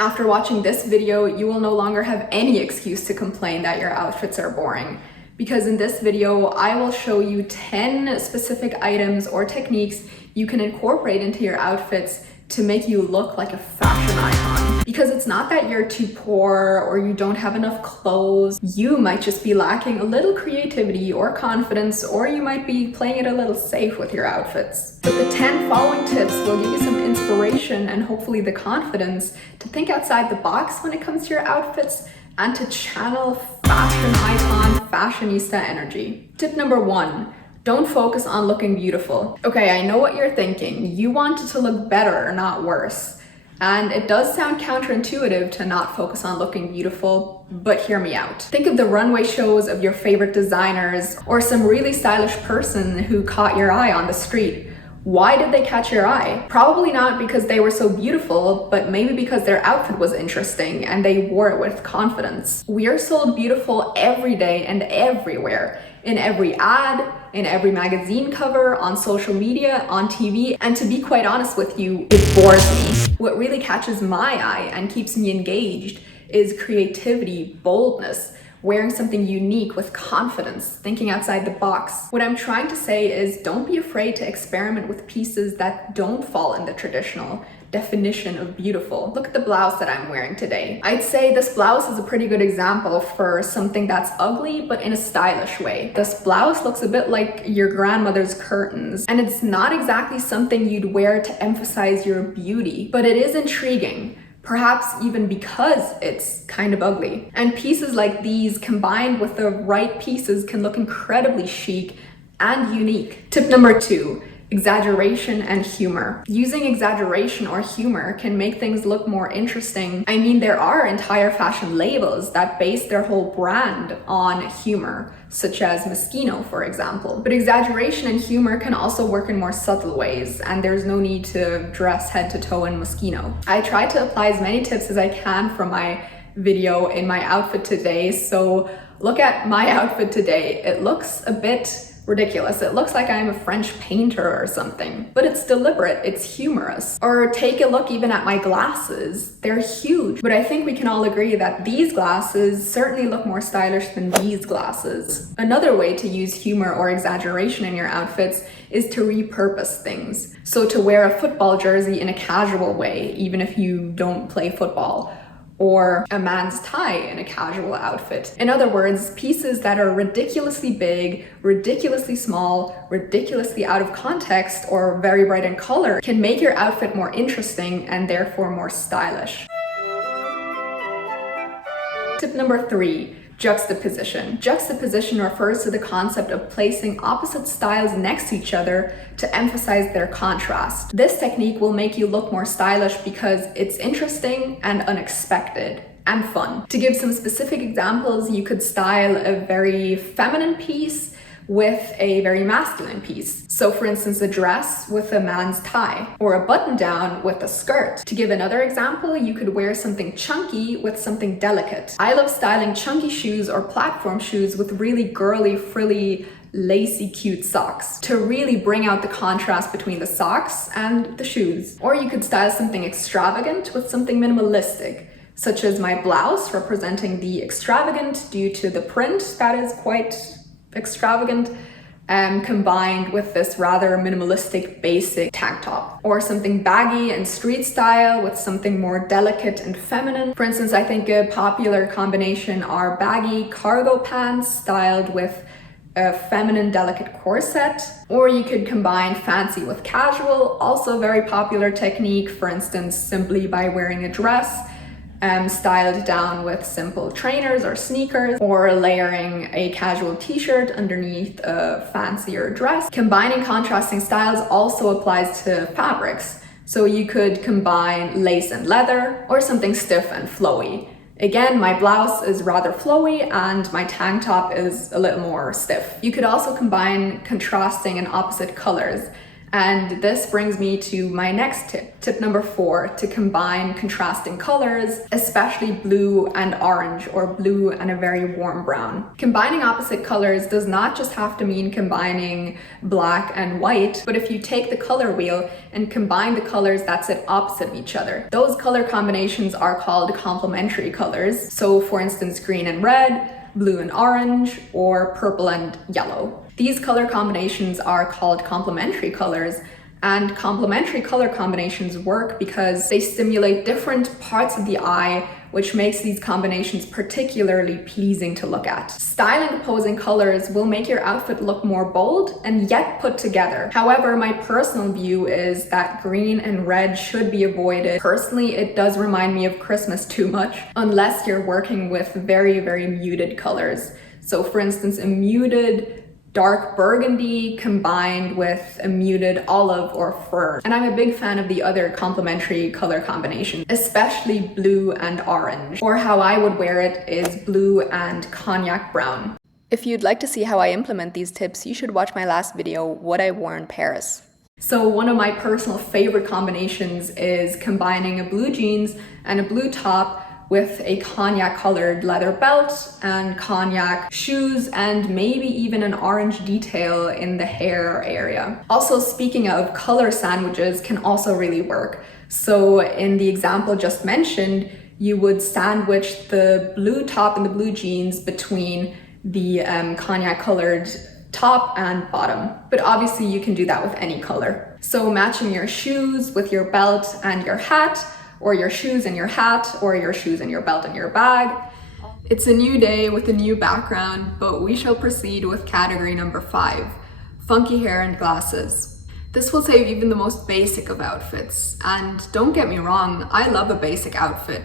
After watching this video, you will no longer have any excuse to complain that your outfits are boring. Because in this video, I will show you 10 specific items or techniques you can incorporate into your outfits to make you look like a fashion icon. Because it's not that you're too poor or you don't have enough clothes. You might just be lacking a little creativity or confidence, or you might be playing it a little safe with your outfits. But the 10 following tips will give you some inspiration and hopefully the confidence to think outside the box when it comes to your outfits and to channel fashion icon, fashionista energy. Tip number 1. Don't focus on looking beautiful. Okay, I know what you're thinking. You want it to look better, not worse. And it does sound counterintuitive to not focus on looking beautiful, but hear me out. Think of the runway shows of your favorite designers or some really stylish person who caught your eye on the street. Why did they catch your eye? Probably not because they were so beautiful, but maybe because their outfit was interesting and they wore it with confidence. We are sold beautiful every day and everywhere. In every ad, in every magazine cover, on social media, on TV, and to be quite honest with you, it bores me. What really catches my eye and keeps me engaged is creativity, boldness, wearing something unique with confidence, thinking outside the box. What I'm trying to say is don't be afraid to experiment with pieces that don't fall in the traditional definition of beautiful. Look at the blouse that I'm wearing today. I'd say this blouse is a pretty good example for something that's ugly, but in a stylish way. This blouse looks a bit like your grandmother's curtains, and it's not exactly something you'd wear to emphasize your beauty, but it is intriguing. Perhaps even because it's kind of ugly. And pieces like these combined with the right pieces can look incredibly chic and unique. Tip number 2. Exaggeration and humor. Using exaggeration or humor can make things look more interesting. I mean, there are entire fashion labels that base their whole brand on humor, such as Moschino, for example. But exaggeration and humor can also work in more subtle ways, and there's no need to dress head to toe in Moschino. I try to apply as many tips as I can from my video in my outfit today, so look at my outfit today. It looks a bit ridiculous. It looks like I'm a French painter or something, but it's deliberate, it's humorous. Or take a look even at my glasses. They're huge, but I think we can all agree that these glasses certainly look more stylish than these glasses. Another way to use humor or exaggeration in your outfits is to repurpose things. So to wear a football jersey in a casual way, even if you don't play football, or a man's tie in a casual outfit. In other words, pieces that are ridiculously big, ridiculously small, ridiculously out of context, or very bright in color can make your outfit more interesting and therefore more stylish. Tip number 3. Juxtaposition. Juxtaposition refers to the concept of placing opposite styles next to each other to emphasize their contrast. This technique will make you look more stylish because it's interesting and unexpected and fun. To give some specific examples, you could style a very feminine piece with a very masculine piece. So for instance, a dress with a man's tie, or a button down with a skirt. To give another example, you could wear something chunky with something delicate. I love styling chunky shoes or platform shoes with really girly, frilly, lacy, cute socks to really bring out the contrast between the socks and the shoes. Or you could style something extravagant with something minimalistic, such as my blouse representing the extravagant due to the print that is quite extravagant, combined with this rather minimalistic basic tank top. Or something baggy and street style with something more delicate and feminine. For instance, I think a popular combination are baggy cargo pants styled with a feminine delicate corset. Or you could combine fancy with casual, also a very popular technique, for instance, simply by wearing a dress styled down with simple trainers or sneakers, or layering a casual t-shirt underneath a fancier dress. Combining contrasting styles also applies to fabrics. So you could combine lace and leather, or something stiff and flowy. Again, my blouse is rather flowy and my tank top is a little more stiff. You could also combine contrasting and opposite colors And this brings me to my next tip. Tip number 4, to combine contrasting colors, especially blue and orange, or blue and a very warm brown. Combining opposite colors does not just have to mean combining black and white, but if you take the color wheel and combine the colors that sit opposite of each other, those color combinations are called complementary colors. So for instance, green and red, blue and orange, or purple and yellow. These color combinations are called complementary colors, and complementary color combinations work because they stimulate different parts of the eye, which makes these combinations particularly pleasing to look at. Styling opposing colors will make your outfit look more bold and yet put together. However, my personal view is that green and red should be avoided. Personally, it does remind me of Christmas too much, unless you're working with very, very muted colors. So for instance, a muted dark burgundy combined with a muted olive or fur. And I'm a big fan of the other complementary color combination, especially blue and orange. Or how I would wear it is blue and cognac brown. If you'd like to see how I implement these tips, you should watch my last video, What I Wore in Paris. So one of my personal favorite combinations is combining a blue jeans and a blue top with a cognac colored leather belt and cognac shoes, and maybe even an orange detail in the hair area. Also, speaking of, color sandwiches can also really work. So in the example just mentioned, you would sandwich the blue top and the blue jeans between the cognac colored top and bottom. But obviously you can do that with any color. So matching your shoes with your belt and your hat, or your shoes and your hat, or your shoes and your belt and your bag. It's a new day with a new background, but we shall proceed with category number 5, funky hair and glasses. This will save even the most basic of outfits. And don't get me wrong, I love a basic outfit.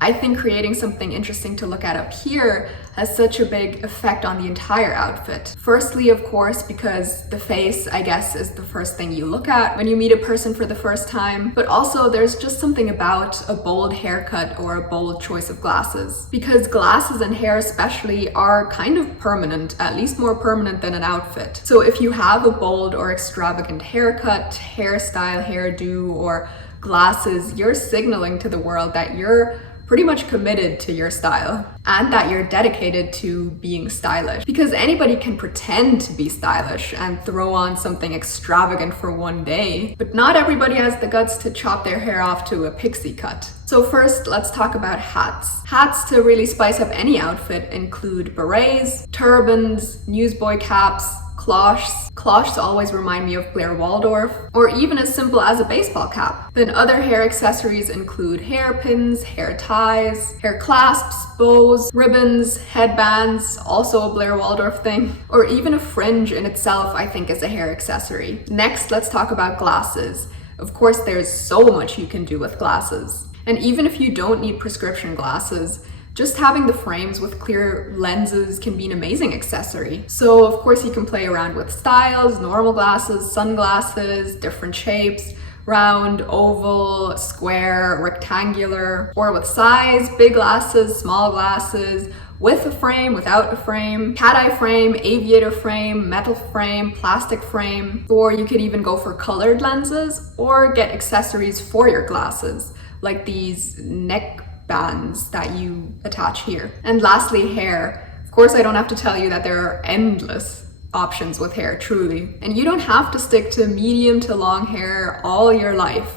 I think creating something interesting to look at up here has such a big effect on the entire outfit. Firstly, of course, because the face, I guess, is the first thing you look at when you meet a person for the first time. But also there's just something about a bold haircut or a bold choice of glasses. Because glasses and hair especially are kind of permanent, at least more permanent than an outfit. So if you have a bold or extravagant haircut, hairstyle, hairdo, or glasses, you're signaling to the world that you're pretty much committed to your style and that you're dedicated to being stylish. Because anybody can pretend to be stylish and throw on something extravagant for one day, but not everybody has the guts to chop their hair off to a pixie cut. So first, let's talk about hats. Hats to really spice up any outfit include berets, turbans, newsboy caps, cloches. Cloches always remind me of Blair Waldorf, or even as simple as a baseball cap. Then other hair accessories include hairpins, hair ties, hair clasps, bows, ribbons, headbands, also a Blair Waldorf thing, or even a fringe in itself I think is a hair accessory. Next, let's talk about glasses. Of course, there's so much you can do with glasses. And even if you don't need prescription glasses, just having the frames with clear lenses can be an amazing accessory. So of course you can play around with styles, normal glasses, sunglasses, different shapes, round, oval, square, rectangular, or with size, big glasses, small glasses, with a frame, without a frame, cat-eye frame, aviator frame, metal frame, plastic frame, or you could even go for colored lenses or get accessories for your glasses, like these neck bands that you attach here. And lastly, hair. Of course, I don't have to tell you that there are endless options with hair, truly. And you don't have to stick to medium to long hair all your life.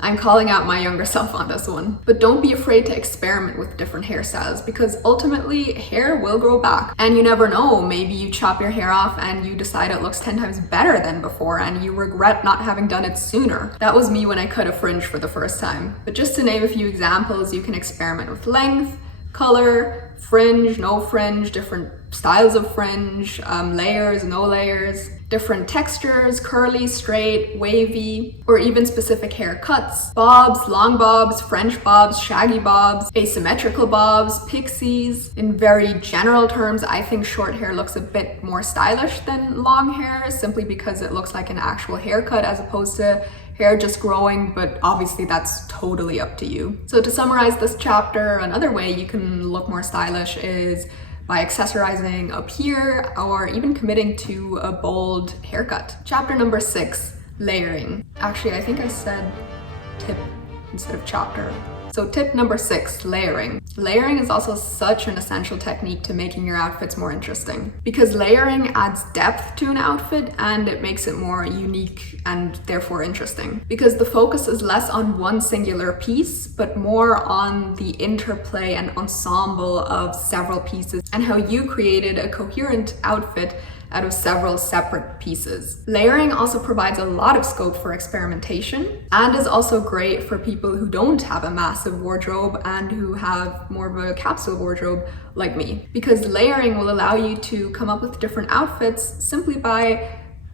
I'm calling out my younger self on this one. But don't be afraid to experiment with different hairstyles, because ultimately hair will grow back. And you never know, maybe you chop your hair off and you decide it looks 10 times better than before and you regret not having done it sooner. That was me when I cut a fringe for the first time. But just to name a few examples, you can experiment with length, color, fringe, no fringe, different styles of fringe, layers, no layers, different textures, curly, straight, wavy, or even specific haircuts. Bobs, long bobs, French bobs, shaggy bobs, asymmetrical bobs, pixies. In very general terms, I think short hair looks a bit more stylish than long hair, simply because it looks like an actual haircut as opposed to hair just growing, but obviously that's totally up to you. So to summarize this chapter, another way you can look more stylish is by accessorizing up here or even committing to a bold haircut. Chapter number 6, Layering. Actually, I think I said tip instead of chapter. So tip number 6, layering. Layering is also such an essential technique to making your outfits more interesting, because layering adds depth to an outfit and it makes it more unique and therefore interesting. Because the focus is less on one singular piece, but more on the interplay and ensemble of several pieces and how you created a coherent outfit out of several separate pieces. Layering also provides a lot of scope for experimentation and is also great for people who don't have a massive wardrobe and who have more of a capsule wardrobe like me, because layering will allow you to come up with different outfits simply by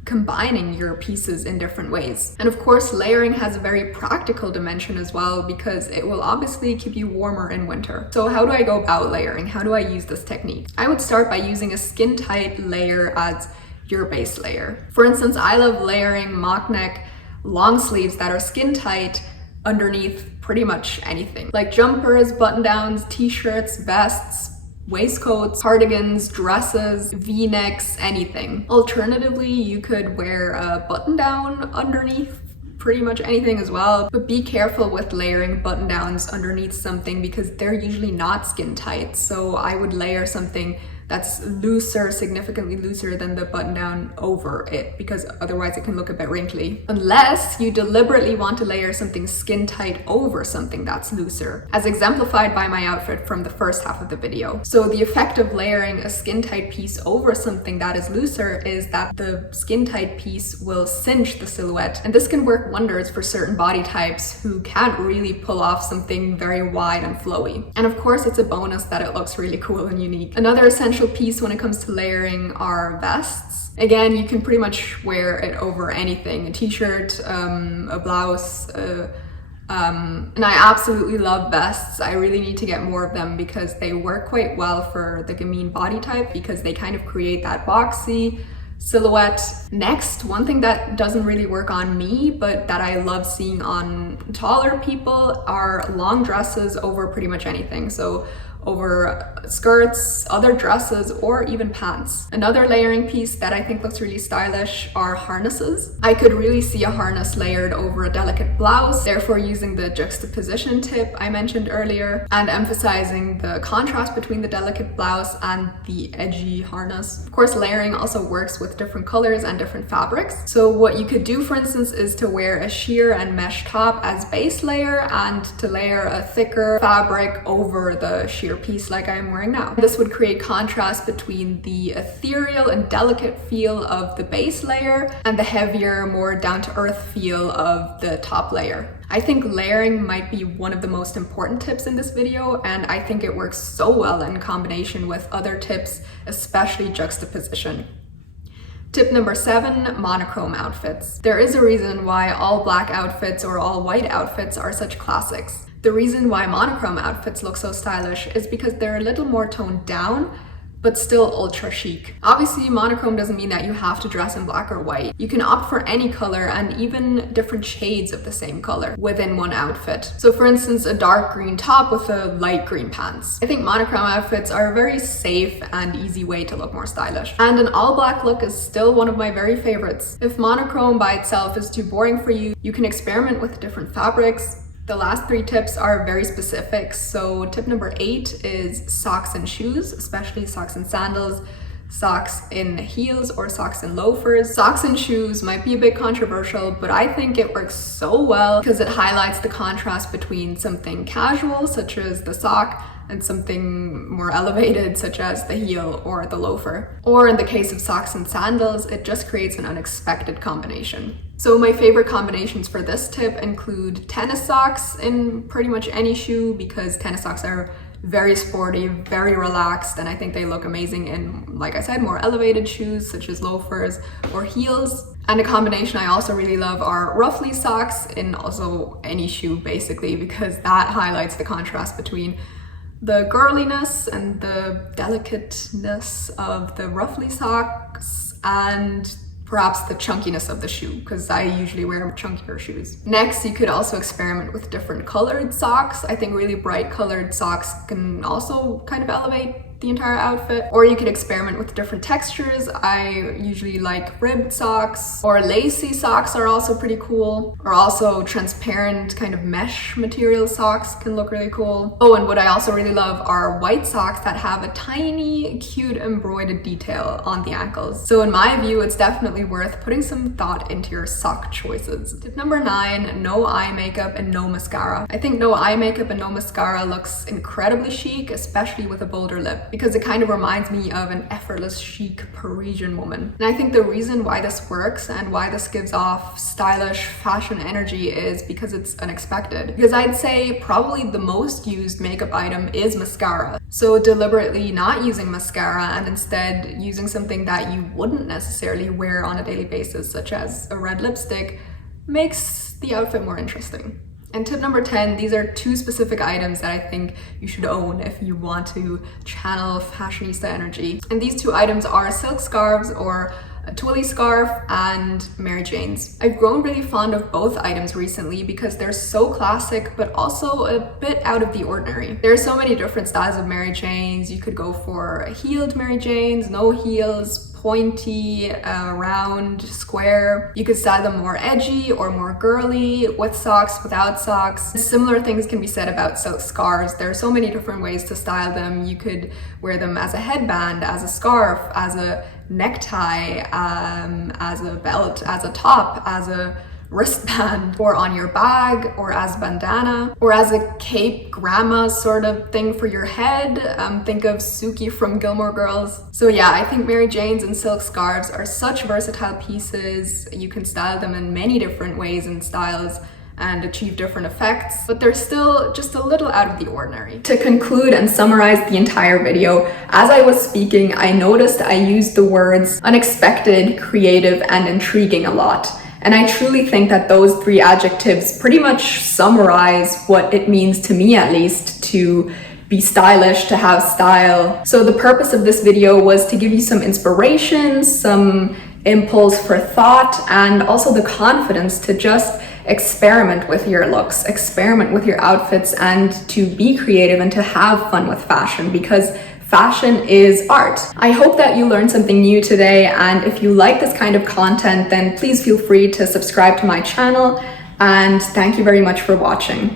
combining your pieces in different ways. And of course, layering has a very practical dimension as well, because it will obviously keep you warmer in winter. So how do I go about layering? How do I use this technique? I would start by using a skin tight layer as your base layer. For instance, I love layering mock neck long sleeves that are skin tight underneath pretty much anything, like jumpers, button downs, t-shirts, vests, waistcoats, cardigans, dresses, v-necks, anything. Alternatively, you could wear a button down underneath pretty much anything as well, but be careful with layering button downs underneath something because they're usually not skin tight. So I would layer something that's looser, significantly looser than the button down over it, because otherwise it can look a bit wrinkly. Unless you deliberately want to layer something skin tight over something that's looser, as exemplified by my outfit from the first half of the video. So the effect of layering a skin tight piece over something that is looser is that the skin tight piece will cinch the silhouette. And this can work wonders for certain body types who can't really pull off something very wide and flowy. And of course, it's a bonus that it looks really cool and unique. Another essential piece when it comes to layering are vests. Again, you can pretty much wear it over anything, a t-shirt, a blouse, and I absolutely love vests. I really need to get more of them because they work quite well for the gamine body type, because they kind of create that boxy silhouette. Next, one thing that doesn't really work on me, but that I love seeing on taller people, are long dresses over pretty much anything. So over skirts, other dresses, or even pants. Another layering piece that I think looks really stylish are harnesses. I could really see a harness layered over a delicate blouse, therefore using the juxtaposition tip I mentioned earlier and emphasizing the contrast between the delicate blouse and the edgy harness. Of course, layering also works with different colors and different fabrics. So what you could do, for instance, is to wear a sheer and mesh top as base layer and to layer a thicker fabric over the sheer piece like I am wearing now. This would create contrast between the ethereal and delicate feel of the base layer and the heavier, more down-to-earth feel of the top layer. I think layering might be one of the most important tips in this video, and I think it works so well in combination with other tips, especially juxtaposition. Tip number 7, monochrome outfits. There is a reason why all black outfits or all white outfits are such classics. The reason why monochrome outfits look so stylish is because they're a little more toned down, but still ultra chic. Obviously, monochrome doesn't mean that you have to dress in black or white. You can opt for any color and even different shades of the same color within one outfit. So for instance, a dark green top with a light green pants. I think monochrome outfits are a very safe and easy way to look more stylish. And an all black look is still one of my very favorites. If monochrome by itself is too boring for you, you can experiment with different fabrics. The last 3 tips are very specific. So tip number 8 is socks and shoes, especially socks and sandals, socks in heels or socks in loafers. Socks and shoes might be a bit controversial, but I think it works so well because it highlights the contrast between something casual, such as the sock, and something more elevated, such as the heel or the loafer. Or in the case of socks and sandals, it just creates an unexpected combination. So my favorite combinations for this tip include tennis socks in pretty much any shoe, because tennis socks are very sporty, very relaxed, and I think they look amazing in, like I said, more elevated shoes such as loafers or heels. And a combination I also really love are ruffly socks in also any shoe basically, because that highlights the contrast between the girliness and the delicateness of the ruffly socks and perhaps the chunkiness of the shoe, because I usually wear chunkier shoes. Next, you could also experiment with different colored socks. I think really bright colored socks can also kind of elevate the entire outfit. Or you could experiment with different textures. I usually like ribbed socks, or lacy socks are also pretty cool. Or also transparent kind of mesh material socks can look really cool. Oh, and what I also really love are white socks that have a tiny, cute embroidered detail on the ankles. So in my view, it's definitely worth putting some thought into your sock choices. Tip number 9, no eye makeup and no mascara. I think no eye makeup and no mascara looks incredibly chic, especially with a bolder lip, because it kind of reminds me of an effortless, chic Parisian woman. And I think the reason why this works and why this gives off stylish fashion energy is because it's unexpected. Because I'd say probably the most used makeup item is mascara. So deliberately not using mascara and instead using something that you wouldn't necessarily wear on a daily basis, such as a red lipstick, makes the outfit more interesting. And tip number 10, these are 2 specific items that I think you should own if you want to channel fashionista energy. And these 2 items are silk scarves, or a twilly scarf, and Mary Janes. I've grown really fond of both items recently because they're so classic, but also a bit out of the ordinary. There are so many different styles of Mary Janes. You could go for heeled Mary Janes, no heels, pointy, round, square. You could style them more edgy or more girly, with socks, without socks. Similar things can be said about silk scarves. There are so many different ways to style them. You could wear them as a headband, as a scarf, as a necktie, as a belt, as a top, as a wristband, or on your bag, or as bandana, or as a cape grandma sort of thing for your head. Think of Suki from Gilmore Girls. So yeah, I think Mary Janes and silk scarves are such versatile pieces. You can style them in many different ways and styles and achieve different effects, but they're still just a little out of the ordinary. To conclude and summarize the entire video, as I was speaking, I noticed I used the words unexpected, creative, and intriguing a lot. And I truly think that those 3 adjectives pretty much summarize what it means, to me at least, to be stylish, to have style. So the purpose of this video was to give you some inspiration, some impulse for thought, and also the confidence to just experiment with your looks, experiment with your outfits, and to be creative and to have fun with fashion, because fashion is art. I hope that you learned something new today, and if you like this kind of content, then please feel free to subscribe to my channel, and thank you very much for watching.